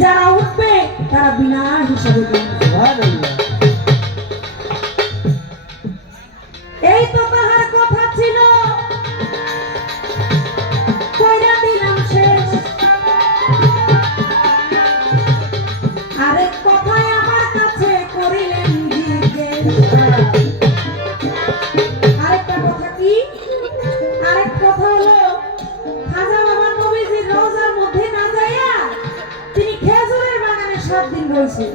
যারা উঠবে তারা বিনা হিসাবে এই তো তাহার কথা ছিল কইরা দিলাম শেষ আরেক কথায় আমার কাছে করিলেন জিজ্ঞেস আরেকটা কথা কি আরেক কথা হলো খাজা বাবা নবীজির রওজার মধ্যে না যাইয়া তিনি খেজুরের বাগানে 7 দিন রয়েছে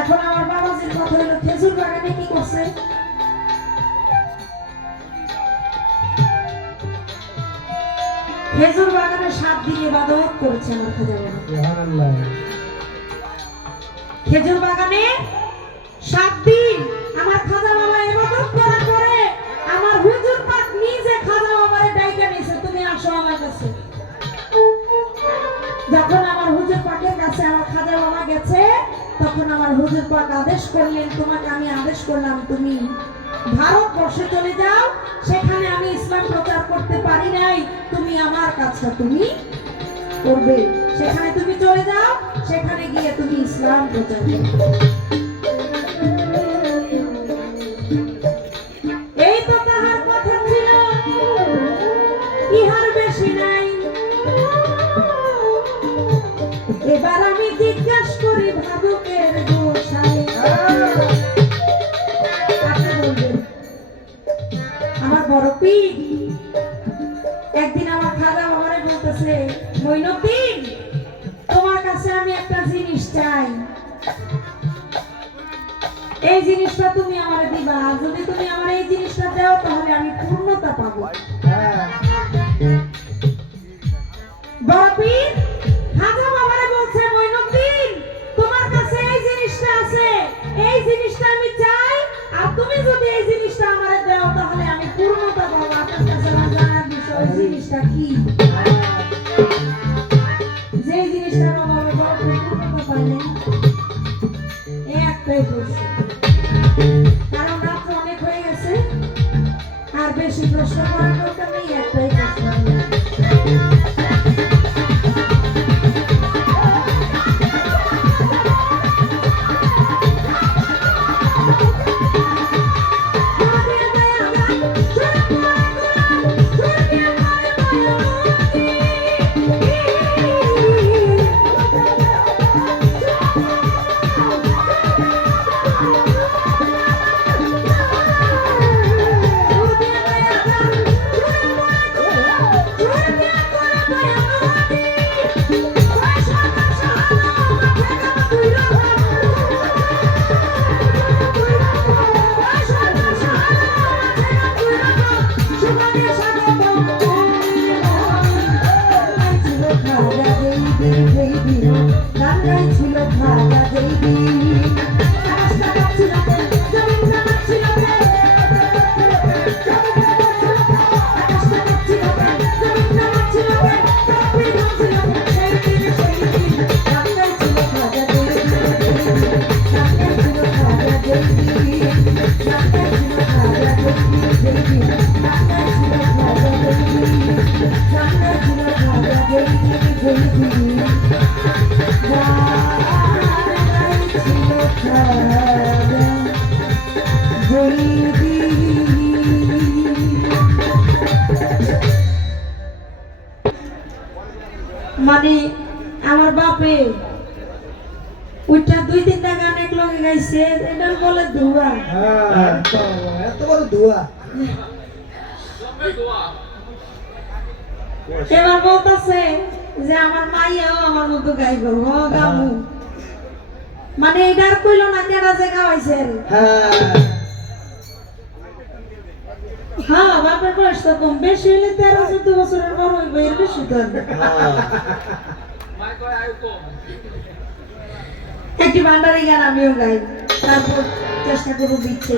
এখন আমার বাবাজির কথা হলো খেজুর বাগানে কি করছে খেজুর বাগানে 7 দিন ইবাদত করেছে আমার খাজা বাবা সুবহানাল্লাহ খেজুর বাগানে 7 দিন আমার খাজা বাবা ইবাদত করার পরে আমার হুজুর পাক নিজে খাজা বাবারে ডাইকা নিছে তুমি আসো আমার কাছে যখন আমার হুজুর পাকের কাছে আমার খাজা বাবা গেছে তখন আমার হুজুর পাক আদেশ করলেন তোমাকে আমি আদেশ করলাম তুমি ভারতবর্ষে চলে যাও সেখানে আমি ইসলাম প্রচার করতে পারি নাই তুমি আমার কাজটা তুমি করবে সেখানে তুমি চলে যাও সেখানে গিয়ে তুমি ইসলাম প্রচার করবে এই তো তাহার কথা ছিল ইহার বেশি নাই এবার আমি জিজ্ঞাসা করি ভাবুকের গোসাই আমার বড় পীর একদিন আমার খাজা বাবারে বলতেছে মঈনুদ্দিন তোমার কাছে আমি একটা জিনিস চাই এই জিনিসটা তুমি আমারে দিবা যদি তুমি আমার এই জিনিসটা দাও তাহলে আমি পূর্ণতা পাবো বড় পীর খাজা বাবারে বলছে মঈনুদ্দিন তোমার কাছে এই জিনিসটা আছে এই জিনিসটা আমি চাই আর তুমি যদি এই জিনিসটা আমারে দাও তাহলে আমি পূর্ণতা পাবো আপনার কাছে জানার বিষয় জিনিসটা কি যে জিনিসটা আমার বড় পূর্ণতা পাইলেন একটাই প্রশ্ন কারণ রাত অনেক হয়ে গেছে আর বেশি প্রশ্ন করার দরকার নেই একটাই প্রশ্ন মানে আমার বাপে ওইটা 2-3টা গান এক লগে গাইছে এটা বলে ধোয়া এত বড় ধোয়া এবার বলতেছে যে আমার মাইয়াও আমার মতো গাইব গাবো মানে এটার কইলো না কেডা যে গাওয়াইছে হ্যাঁ বাপের বয়স তো কম বেশি হইলে 13-14 বছরের বড় হইব এর বেশি তো একটি ভান্ডারি গান আমিও গাই তারপর চেষ্টা করবো দিচ্ছে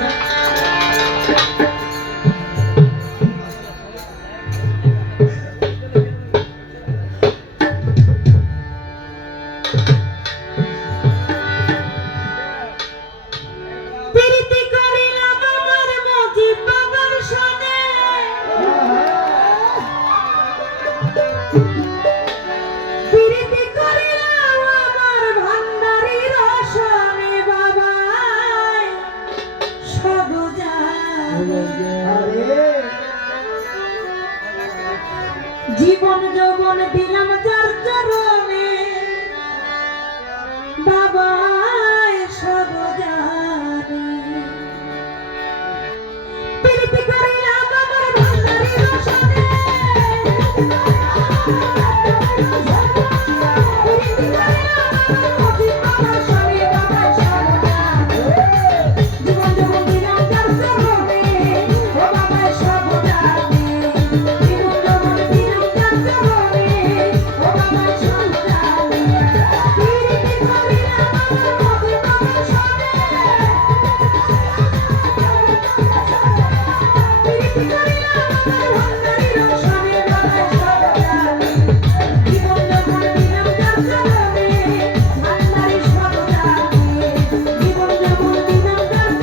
Piriti Corina যৌবন দিলাম যার চরণে বাবা